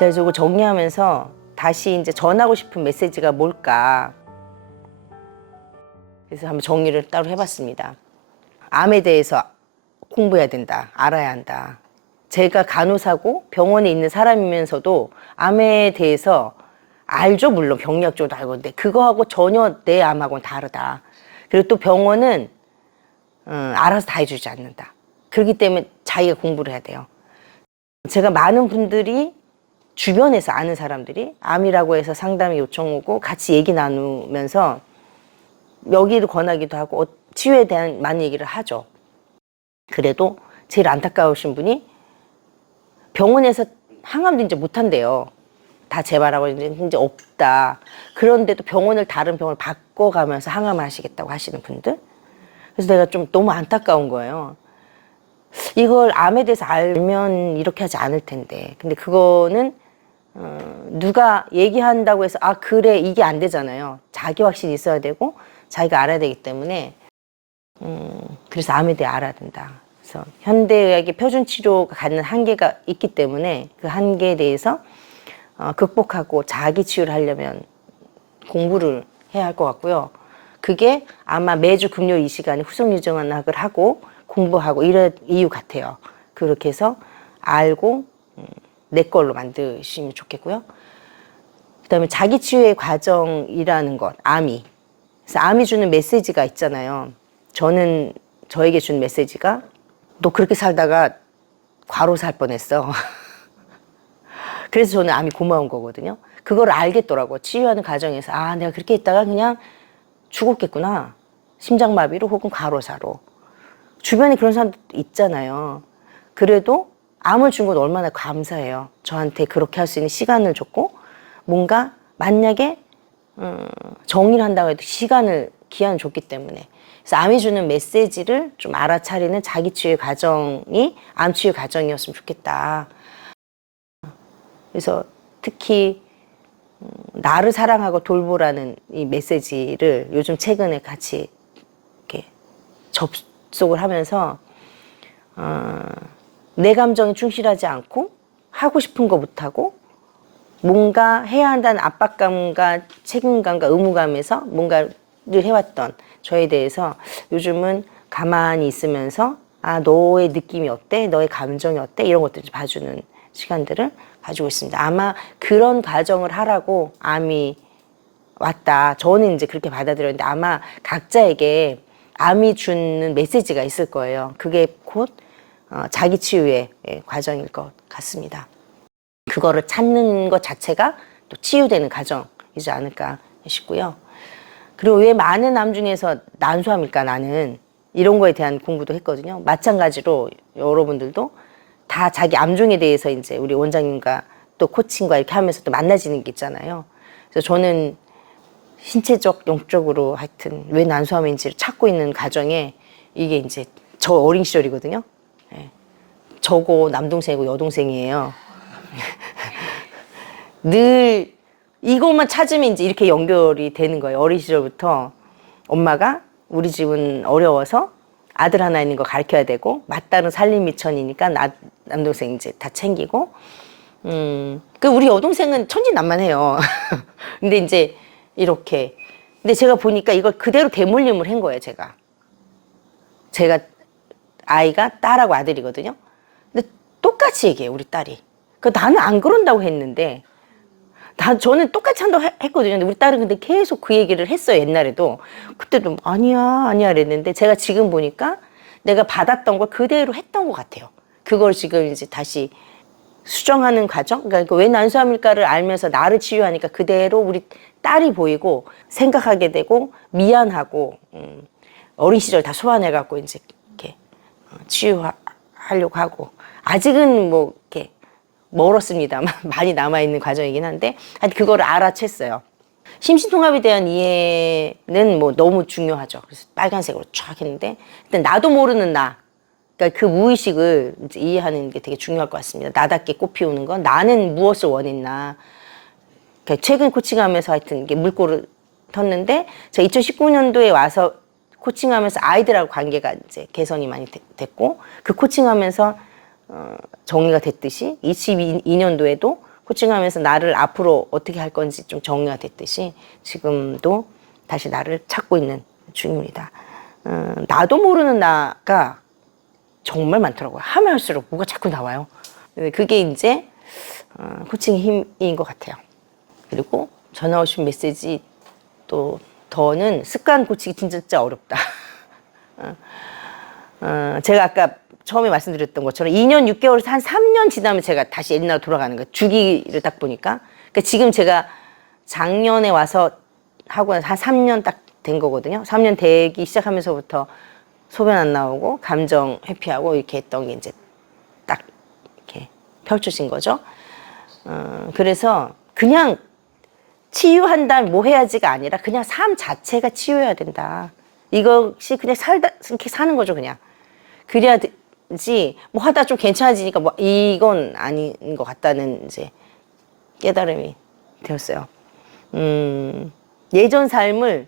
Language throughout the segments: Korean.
제가 저거 정리하면서 다시 이제 전하고 싶은 메시지가 뭘까. 그래서 한번 정리를 따로 해봤습니다. 암에 대해서 공부해야 된다. 알아야 한다. 제가 간호사고 병원에 있는 사람이면서도 암에 대해서 알죠. 물론 병리학적으로 알고 있는데 그거하고 전혀 내 암하고는 다르다. 그리고 또 병원은 알아서 다 해주지 않는다. 그렇기 때문에 자기가 공부를 해야 돼요. 제가 많은 분들이 주변에서 아는 사람들이 암이라고 해서 상담이 요청 오고 같이 얘기 나누면서 여기를 권하기도 하고 치유에 대한 많은 얘기를 하죠. 그래도 제일 안타까우신 분이 병원에서 항암도 이제 못한대요. 다 재발하고 이제 없다. 그런데도 병원을 다른 병원을 바꿔가면서 항암을 하시겠다고 하시는 분들. 그래서 내가 좀 너무 안타까운 거예요. 이걸 암에 대해서 알면 이렇게 하지 않을 텐데. 근데 그거는 누가 얘기한다고 해서 아 그래 이게 안 되잖아요. 자기 확신이 있어야 되고 자기가 알아야 되기 때문에 그래서 암에 대해 알아야 된다. 그래서 현대의학의 표준 치료가 갖는 한계가 있기 때문에 그 한계에 대해서 극복하고 자기 치유를 하려면 공부를 해야 할 것 같고요. 그게 아마 매주 금요일 이 시간에 후속유정학을 하고 공부하고 이럴 이유 같아요. 그렇게 해서 알고 내 걸로 만드시면 좋겠고요. 그다음에 자기 치유의 과정이라는 것, 암이. 그래서 암이 주는 메시지가 있잖아요. 저는 저에게 준 메시지가 너 그렇게 살다가 과로 살 뻔했어. 그래서 저는 암이 고마운 거거든요. 그걸 알겠더라고. 치유하는 과정에서 아 내가 그렇게 있다가 그냥 죽었겠구나. 심장마비로 혹은 과로사로. 주변에 그런 사람도 있잖아요. 그래도 암을 준 건 얼마나 감사해요. 저한테 그렇게 할 수 있는 시간을 줬고 뭔가 만약에 정리를 한다고 해도 시간을 기한을 줬기 때문에 그래서 암이 주는 메시지를 좀 알아차리는 자기 치유의 과정이 암 치유 과정이었으면 좋겠다. 그래서 특히 나를 사랑하고 돌보라는 이 메시지를 요즘 최근에 같이 이렇게 접속을 하면서 내 감정에 충실하지 않고 하고 싶은 거 못하고 뭔가 해야 한다는 압박감과 책임감과 의무감에서 뭔가를 해왔던 저에 대해서 요즘은 가만히 있으면서 아 너의 느낌이 어때? 너의 감정이 어때? 이런 것들을 봐주는 시간들을 가지고 있습니다. 아마 그런 과정을 하라고 암이 왔다. 저는 이제 그렇게 받아들였는데 아마 각자에게 암이 주는 메시지가 있을 거예요. 그게 곧 자기 치유의 과정일 것 같습니다. 그거를 찾는 것 자체가 또 치유되는 과정이지 않을까 싶고요. 그리고 왜 많은 암 중에서 난소암일까 나는 이런 거에 대한 공부도 했거든요. 마찬가지로 여러분들도 다 자기 암종에 대해서 이제 우리 원장님과 또 코칭과 이렇게 하면서 또 만나지는 게 있잖아요. 그래서 저는 신체적, 영적으로 하여튼 왜 난소암인지를 찾고 있는 과정에 이게 이제 저 어린 시절이거든요. 예. 저고 남동생이고 여동생이에요. 늘 이것만 찾으면 이제 이렇게 연결이 되는 거예요. 어린 시절부터 엄마가 우리 집은 어려워서 아들 하나 있는 거 가르쳐야 되고 맏딸은 살림미천이니까 남동생 이제 다 챙기고 그 우리 여동생은 천진난만해요. 근데 이제 이렇게 근데 제가 보니까 이걸 그대로 대물림을 한 거예요. 제가 아이가 딸하고 아들이거든요. 근데 똑같이 얘기해요. 우리 딸이. 그 나는 안 그런다고 했는데 저는 똑같이 한다고 했거든요. 근데 우리 딸은 근데 계속 그 얘기를 했어요. 옛날에도. 그때도 아니야 그랬는데 제가 지금 보니까 내가 받았던 걸 그대로 했던 것 같아요. 그걸 지금 이제 다시 수정하는 과정? 그러니까 왜 난소암일까를 알면서 나를 치유하니까 그대로 우리 딸이 보이고 생각하게 되고 미안하고 어린 시절 다 소환해갖고 이제 이렇게 치유하려고 하고 아직은 뭐 이렇게 멀었습니다만 많이 남아있는 과정이긴 한데 하여튼 그거를 알아챘어요. 심신통합에 대한 이해는 뭐 너무 중요하죠. 그래서 빨간색으로 쫙 했는데 일단 나도 모르는 나 그러니까 그 무의식을 이제 이해하는 게 되게 중요할 것 같습니다. 나답게 꽃피우는 건 나는 무엇을 원했나. 그러니까 최근 코칭하면서 하여튼 이게 물꼬를 텄는데 제가 2019년도에 와서 코칭하면서 아이들하고 관계가 이제 개선이 많이 됐고 그 코칭하면서 정리가 됐듯이 22년도에도 코칭하면서 나를 앞으로 어떻게 할 건지 좀 정리가 됐듯이 지금도 다시 나를 찾고 있는 중입니다. 나도 모르는 나가 정말 많더라고요. 하면 할수록 뭐가 자꾸 나와요. 근데 그게 이제 코칭의 힘인 것 같아요. 그리고 전화 오신 메시지 또 더는 습관 고치기 진짜 어렵다. 제가 아까 처음에 말씀드렸던 것처럼 2년 6개월에서 한 3년 지나면 제가 다시 옛날로 돌아가는 거예요. 주기를 딱 보니까. 그러니까 지금 제가 작년에 와서 하고 나서 한 3년 딱 된 거거든요. 3년 되기 시작하면서부터 소변 안 나오고 감정 회피하고 이렇게 했던 게 이제 딱 이렇게 펼쳐진 거죠. 그래서 그냥 치유한다 뭐 해야지가 아니라 그냥 삶 자체가 치유해야 된다. 이것이 그냥 살다 이렇게 사는 거죠, 그냥. 그래야지 뭐 하다 좀 괜찮아지니까 뭐 이건 아닌 것 같다는 이제 깨달음이 되었어요. 예전 삶을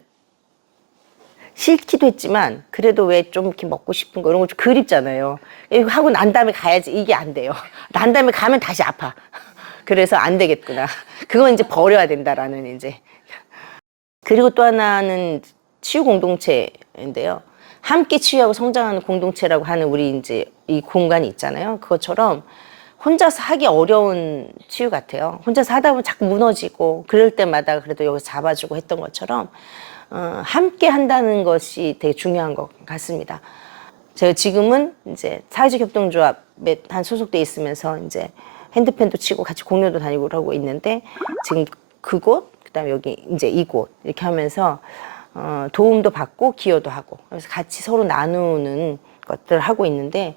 싫기도 했지만 그래도 왜 좀 이렇게 먹고 싶은 거 이런 거 좀 그립잖아요. 이거 하고 난 다음에 가야지 이게 안 돼요. 난 다음에 가면 다시 아파. 그래서 안 되겠구나. 그건 이제 버려야 된다라는 이제. 그리고 또 하나는 치유 공동체인데요. 함께 치유하고 성장하는 공동체라고 하는 우리 이제 이 공간이 있잖아요. 그것처럼 혼자서 하기 어려운 치유 같아요. 혼자서 하다 보면 자꾸 무너지고 그럴 때마다 그래도 여기서 잡아주고 했던 것처럼 함께 한다는 것이 되게 중요한 것 같습니다. 제가 지금은 이제 사회적 협동조합에 한 소속돼 있으면서 이제 핸드펜도 치고 같이 공연도 다니고 하고 있는데 지금 그곳 그다음에 여기 이제 이곳 이렇게 하면서 도움도 받고 기여도 하고 그래서 같이 서로 나누는 것들을 하고 있는데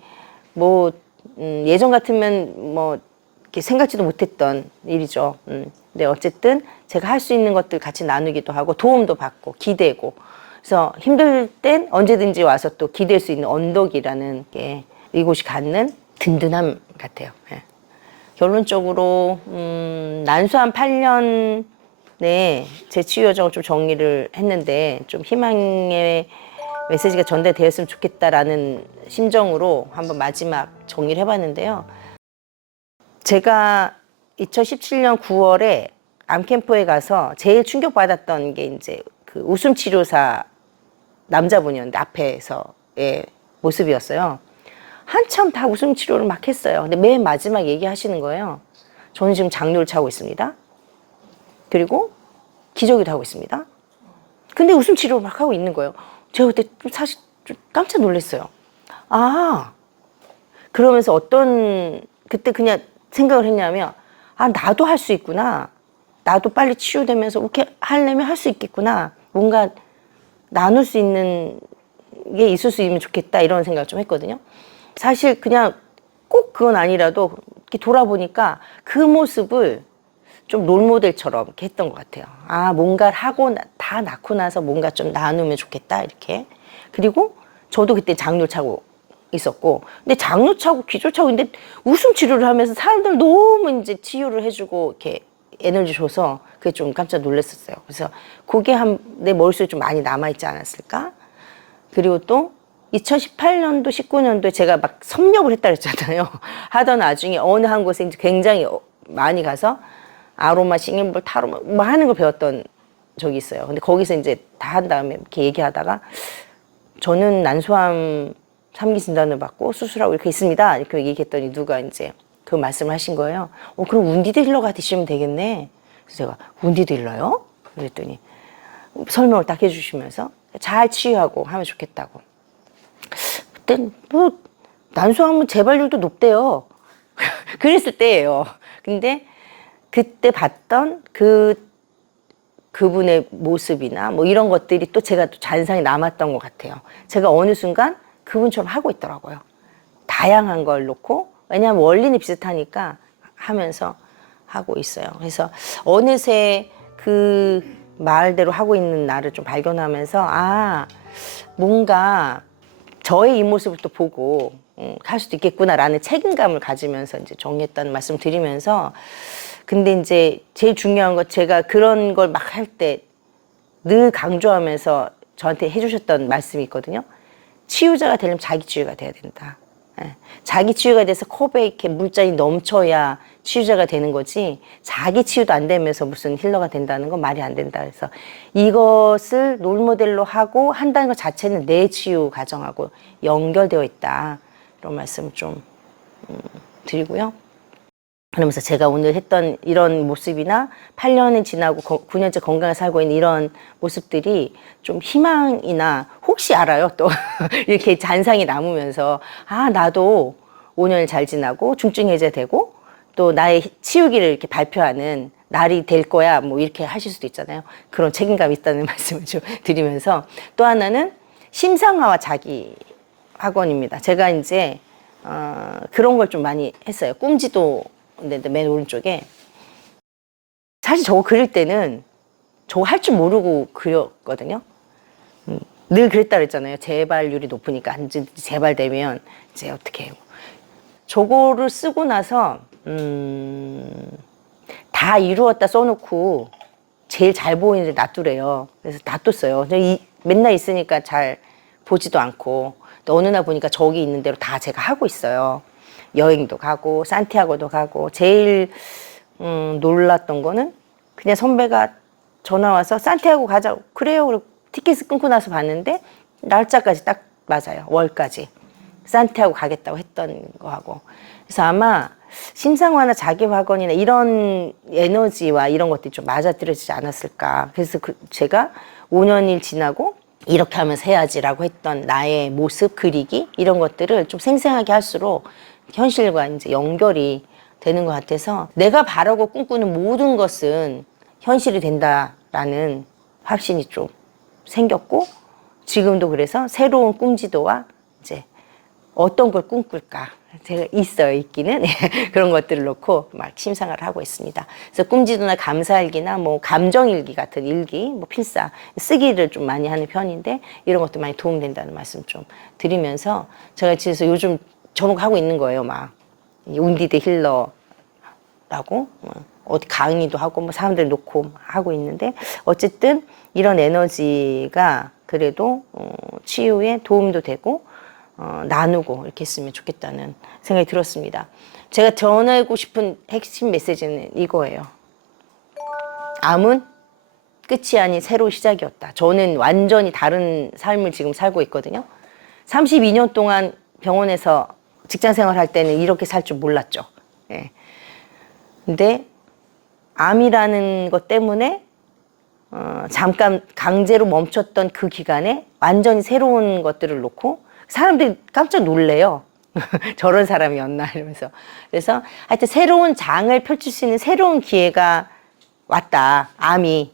뭐 예전 같으면 뭐 이렇게 생각지도 못했던 일이죠. 근데 어쨌든 제가 할 수 있는 것들 같이 나누기도 하고 도움도 받고 기대고 그래서 힘들 땐 언제든지 와서 또 기댈 수 있는 언덕이라는 게 이곳이 갖는 든든함 같아요. 예. 결론적으로 난소암 8년에 제 치유 여정을 좀 정리를 했는데 좀 희망의 메시지가 전달되었으면 좋겠다라는 심정으로 한번 마지막 정리를 해봤는데요. 제가 2017년 9월에 암캠프에 가서 제일 충격받았던 게 이제 그 웃음 치료사 남자분이었는데 앞에서의 모습이었어요. 한참 다 웃음 치료를 막 했어요. 근데 맨 마지막 얘기하시는 거예요. 저는 지금 장료를 차고 있습니다. 그리고 기저귀도 하고 있습니다. 근데 웃음 치료를 막 하고 있는 거예요. 제가 그때 좀 사실 좀 깜짝 놀랐어요. 아, 그러면서 그때 그냥 생각을 했냐면, 아, 나도 할 수 있구나. 나도 빨리 치유되면서 이렇게 하려면 할 수 있겠구나. 뭔가 나눌 수 있는 게 있을 수 있으면 좋겠다. 이런 생각을 좀 했거든요. 사실 그냥 꼭 그건 아니라도 이렇게 돌아보니까 그 모습을 좀 롤모델처럼 이렇게 했던 것 같아요. 아, 뭔가를 하고 다 낳고 나서 뭔가 좀 나누면 좋겠다. 이렇게. 그리고 저도 그때 장료 차고 있었고, 근데 장료 차고 기저 차고 있는데 웃음 치료를 하면서 사람들 너무 이제 치유를 해주고 이렇게 에너지 줘서 그게 좀 깜짝 놀랐었어요. 그래서 그게 내 머릿속에 좀 많이 남아있지 않았을까? 그리고 또 2018년도, 19년도에 제가 막 섭렵을 했다 그랬잖아요. 하던 와중에 어느 한 곳에 이제 굉장히 많이 가서 아로마, 싱잉볼, 타로마 뭐 하는 거 배웠던 적이 있어요. 근데 거기서 이제 다 한 다음에 이렇게 얘기하다가 저는 난소암 3기 진단을 받고 수술하고 이렇게 있습니다. 이렇게 얘기했더니 누가 이제 그 말씀을 하신 거예요. 그럼 운디드 힐러가 되시면 되겠네. 그래서 제가 운디드 힐러요? 그랬더니 설명을 딱 해주시면서 잘 치유하고 하면 좋겠다고. 그땐 뭐 난소암은 재발률도 높대요. 그랬을 때예요. 근데 그때 봤던 그분의 모습이나 뭐 이런 것들이 또 제가 또 잔상이 남았던 것 같아요. 제가 어느 순간 그분처럼 하고 있더라고요. 다양한 걸 놓고 왜냐하면 원리는 비슷하니까 하면서 하고 있어요. 그래서 어느새 그 말대로 하고 있는 나를 좀 발견하면서 아, 뭔가 저의 이 모습을 또 보고 할 수도 있겠구나라는 책임감을 가지면서 이제 정리했다는 말씀 드리면서 근데 이제 제일 중요한 건 제가 그런 걸 막 할 때 늘 강조하면서 저한테 해주셨던 말씀이 있거든요. 치유자가 되려면 자기 치유가 돼야 된다. 예. 자기 치유가 돼서 컵에 이렇게 물잔이 넘쳐야 치유자가 되는 거지, 자기 치유도 안 되면서 무슨 힐러가 된다는 건 말이 안 된다. 그래서 이것을 롤모델로 하고 한다는 것 자체는 내 치유 과정하고 연결되어 있다, 이런 말씀 좀 드리고요. 그러면서 제가 오늘 했던 이런 모습이나 8년이 지나고 9년째 건강하게 살고 있는 이런 모습들이 좀 희망이나, 혹시 알아요? 또 이렇게 잔상이 남으면서, 아, 나도 5년을 잘 지나고 중증 해제되고 또 나의 치유기를 이렇게 발표하는 날이 될 거야, 뭐 이렇게 하실 수도 있잖아요. 그런 책임감이 있다는 말씀을 좀 드리면서, 또 하나는 심상화와 자기 학원입니다. 제가 이제 그런 걸 좀 많이 했어요. 꿈지도 근데 맨 오른쪽에, 사실 저거 그릴 때는 저거 할 줄 모르고 그렸거든요. 늘 그랬다 그랬잖아요. 재발률이 높으니까 언제 재발되면 이제 어떻게 해요. 저거를 쓰고 나서 다 이루었다 써놓고 제일 잘 보이는데 놔두래요. 그래서 놔뒀어요. 맨날 있으니까 잘 보지도 않고, 또 어느 날 보니까 저기 있는 대로 다 제가 하고 있어요. 여행도 가고 산티아고도 가고. 제일 놀랐던 거는, 그냥 선배가 전화 와서 산티아고 가자고, 그래요. 그리고 티켓을 끊고 나서 봤는데 날짜까지 딱 맞아요. 월까지 산티아고 가겠다고 했던 거하고. 그래서 아마 심상화나 자기확언이나 이런 에너지와 이런 것들이 좀 맞아떨어지지 않았을까. 그래서 제가 5년이 지나고 이렇게 하면서 해야지라고 했던 나의 모습 그리기, 이런 것들을 좀 생생하게 할수록 현실과 이제 연결이 되는 것 같아서, 내가 바라고 꿈꾸는 모든 것은 현실이 된다라는 확신이 좀 생겼고, 지금도 그래서 새로운 꿈지도와 이제 어떤 걸 꿈꿀까 제가 있어요, 있기는. 그런 것들을 놓고 막 심상을 하고 있습니다. 그래서 꿈지도나 감사일기나 뭐 감정일기 같은 일기, 뭐 필사 쓰기를 좀 많이 하는 편인데, 이런 것도 많이 도움된다는 말씀 좀 드리면서, 제가 그래서 요즘 전공하고 있는 거예요. 막 운디드 힐러라고 어디 강의도 하고 뭐 사람들 놓고 하고 있는데, 어쨌든 이런 에너지가 그래도 치유에 도움도 되고 나누고 이렇게 했으면 좋겠다는 생각이 들었습니다. 제가 전하고 싶은 핵심 메시지는 이거예요. 암은 끝이 아닌 새로운 시작이었다. 저는 완전히 다른 삶을 지금 살고 있거든요. 32년 동안 병원에서 직장 생활할 때는 이렇게 살 줄 몰랐죠. 예. 근데 암이라는 것 때문에 잠깐 강제로 멈췄던 그 기간에 완전히 새로운 것들을 놓고 사람들이 깜짝 놀래요. 저런 사람이었나 이러면서. 그래서 하여튼 새로운 장을 펼칠 수 있는 새로운 기회가 왔다, 암이.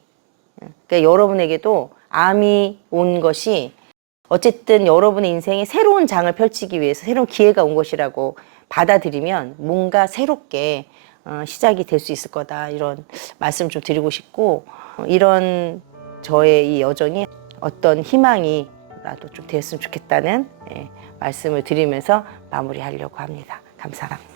그러니까 여러분에게도 암이 온 것이 어쨌든 여러분의 인생에 새로운 장을 펼치기 위해서 새로운 기회가 온 것이라고 받아들이면 뭔가 새롭게 시작이 될 수 있을 거다, 이런 말씀 좀 드리고 싶고, 이런 저의 이 여정이 어떤 희망이 라도 좀 되었으면 좋겠다는 말씀을 드리면서 마무리하려고 합니다. 감사합니다.